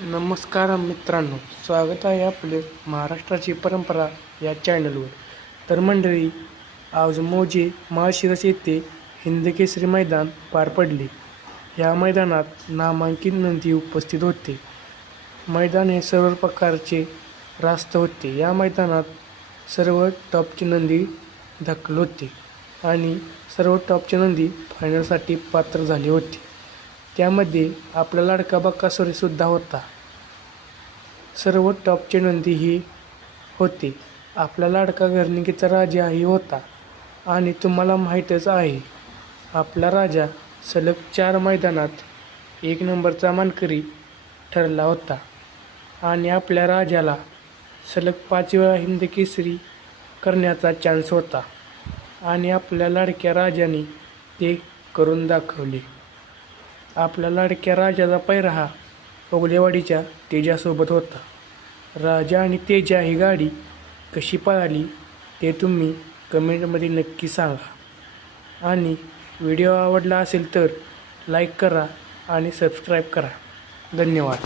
नमस्कार मित्रांनो स्वागत आहे आपले महाराष्ट्राची परंपरा या चॅनलवर. तर मंडळी आज मोजे माळशिरस येथे हिंदकेसरी मैदान पार पडले. या मैदानात नामांकित नंदी उपस्थित होते. मैदान हे सर्व प्रकारचे रास्त होते. या मैदानात सर्व टॉपची नंदी दाखल होते आणि सर्व टॉपची नंदी फायनलसाठी पात्र झाली होती. त्यामध्ये आपला लाडका बक्कासुरीसुद्धा होता. सर्व टॉपची नोंदी ही होती. आपला लाडका घरणिकीचा राजाही होता. आणि तुम्हाला माहीतच आहे आपला राजा सलग चार मैदानात एक नंबरचा मानकरी ठरला होता. आणि आपल्या राजाला सलग पाच वेळा हिंद केसरी करण्याचा चान्स होता. आणि आपल्या लाडक्या राजाने ते करून दाखवले. आपल्या लाडक्या राजाचा पैरा हा ओगलेवाडीच्या तेजासोबत होता. राजा आणि तेजा ही गाडी कशी पळाली ते तुम्ही कमेंटमध्ये नक्की सांगा. आणि व्हिडिओ आवडला असेल तर लाईक करा आणि सबस्क्राईब करा. धन्यवाद.